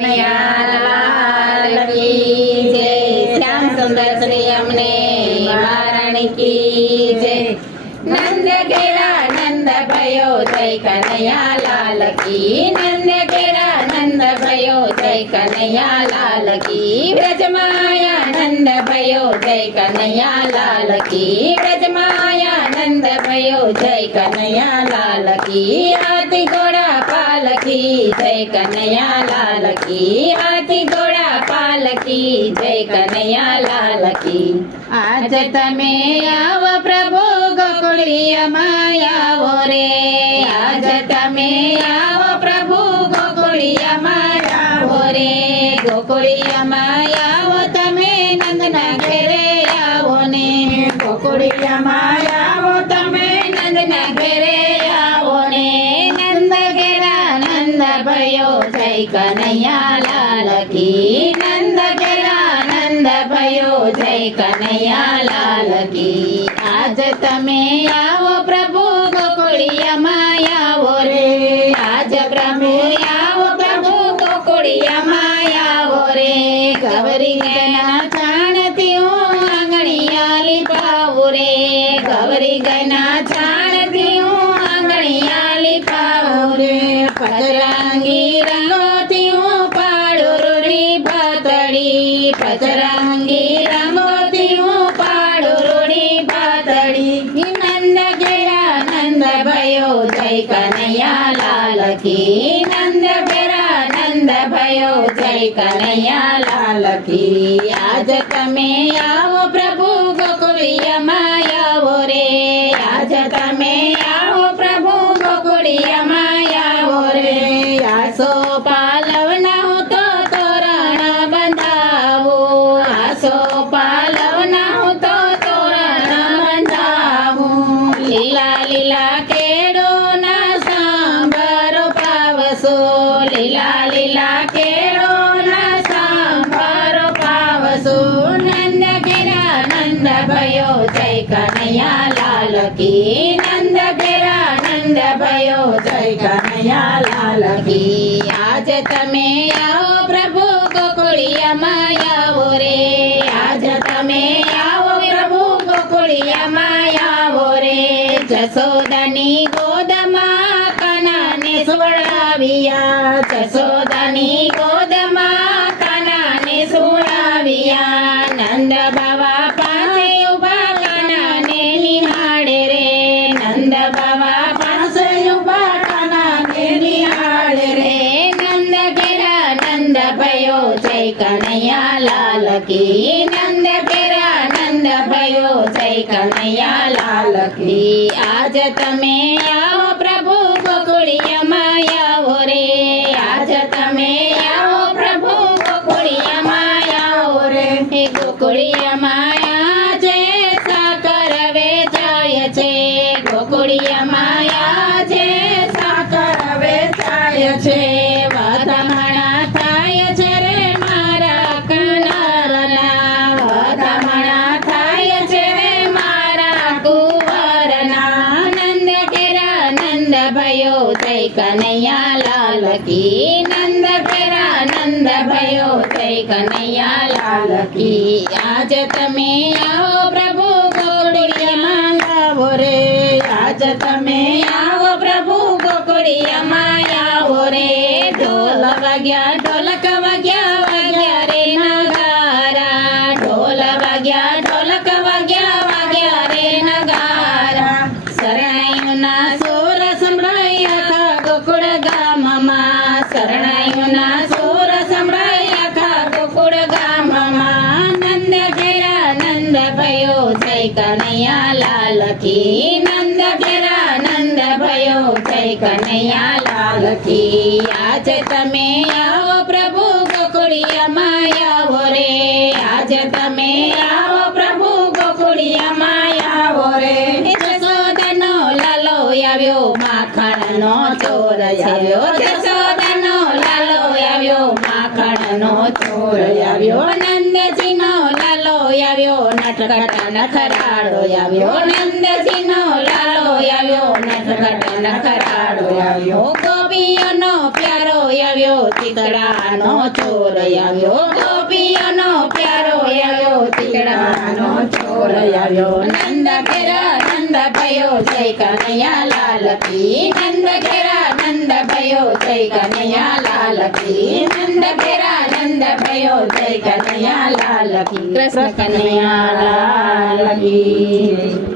लाल की जय। श्याम सुंदर श्री अमने महारानी की जय। नंद घेरा नंद भयो जय कन्हैया लाल की। नंद घेरा नंद भयो जय कन्हैया लाल की। ब्रजमाया नंद भयो जय कन्हैया लाल की। ब्रजमाया नंद भयो जय कन्हैया लाल की। हाथी घोड़ा पालकी जय कन्हैया लाल की। हाथी घोड़ा पालकी जय कन्हैया लाल की। आज तमे आव प्रभु गोकुळियामां आवो रे। आज तमे आव प्रभु गोकुळियामां आवो रे। गोकुळियामां आवो तमे नंदना घेरे आवो ने। गोकुळियामां आवो तमे नंदना घेरे आवो ने। नंद घेरा नंद भयो जय कन्हैया लाल की। नंद घेरा नंद भयो जय कन्हैया लाल की। आज तमे आवो प्रभु गोकुळियामां आवो रे। आज प्रभु आवो प्रभु गोकुळियामां आवो रे। गौरी गना जाणती हूँ आंगणिया लिपावू रे। गौरी गना जाणती हूँ आंगणिया लिपावू रे। पचरंगी रंगोती हूँ पाड़ू रूड़ी भातड़ी। पचरंगी रंगोती हूँ पाड़ू रूड़ी भातड़ी। नंद घेरा नंद भयो जय कन्हैया लाल की। नंद घेरा नंद भयो जय कन्हैया लाल की। आज तमे आवो प्रभु गोकुळियामां आवो रे। आज तमे आवो प्रभु गोकुळियामां आवो रे। आसो पालवना हो तो तोरण बंधावो। आसो पालवना हो तो तोरण बंधावो। लीला लीला केळो ना सांभरो पावसो। लीला लीला केळो ना सांभरो पावसो। नंद घेरा नंद भयो जय कन्हैया लाल की। नंद घेरा नंद भयो जय कन्हैया लाल की। आज तमे आओ प्रभु गोकुळियामां आवो रे। आज तमे आओ प्रभु गोकुळियामां आवो रे। जसोदानी गोदमां कानाने सुवडाविया। जसोदानी गोदमां कानाने सुवडाविया। नंद बाबा पासे उभा कानाने निहाळे रे। नंद बाबा पासे उभा कानाने निहाळे रे। नंद घेरा नंद भयो जय कन्हैया लाल की। नंद घेरा नंद भयो जय कन्हैया लाल की। आज तमे आओ प्रभु गोकुळियामां आवो रे। आज तमे आओ प्रभु गोकुळियामां आवो रे। गोकुळियामां આજે સાકર વેચાય છે। ગોકુળિયામાં આજે સાકર વેચાય છે। વધામણા થાય છે રે મારા કનરના। વધામણા થાય છે રે મારા કુંવરના। નંદ ઘેરા નંદ भयो જય કનૈયા લાલ की। નંદ ઘેરા નંદ भयो જય કનૈયા લાલ की। आज तमे आओ प्रभु गोकुळियामां आवो रे। आज तमे आओ प्रभु गोकुळियामां आवो रे। ढोल वाग्या ढोलक वाग्या वाग्या रे नगारा। ढोल वाग्या ढोलक वाग्या वाग्या रे नगारा। शरणाईना सूर संभळाई आखा गोकुळ गाममा। शरणाईना सूर संभळाई आखा गोकुळ गाममा। नंद घेरा नंद भयो जय कन्हैया लाल की। नंद घेरा नंद भयो जय कन्हैया लाल की। आज तमे आओ प्रभु गोकुळियामां आवो रे। आज तमे आओ प्रभु गोकुळियामां आवो रे। जसोदानो लालो આવ્યો માખણનો ચોર આવ્યો। જસોદાનો લાલો આવ્યો માખણનો ચોર આવ્યો। નંદજીનો લાલો આવ્યો નટખટ નખરાળો આવ્યો। નંદજીનો લાલો આવ્યો નટખટ નખરાળો આવ્યો ગોપીઓનો પ્યારો આવ્યો ચિતડાનો ચોર આવ્યો ગોપીઓનો પ્યારો આવ્યો ચિતડાનો ચોર આવ્યો નંદ ઘેરા નંદ ભયો જય કનૈયા લાલ કી નંદ ઘેરા નંદ ભયો જય કનૈયા લાલ કી નંદ ઘેરા નંદ ભયો જય કનૈયા લાલ કી કૃષ્ણ કનૈયા લાલ કી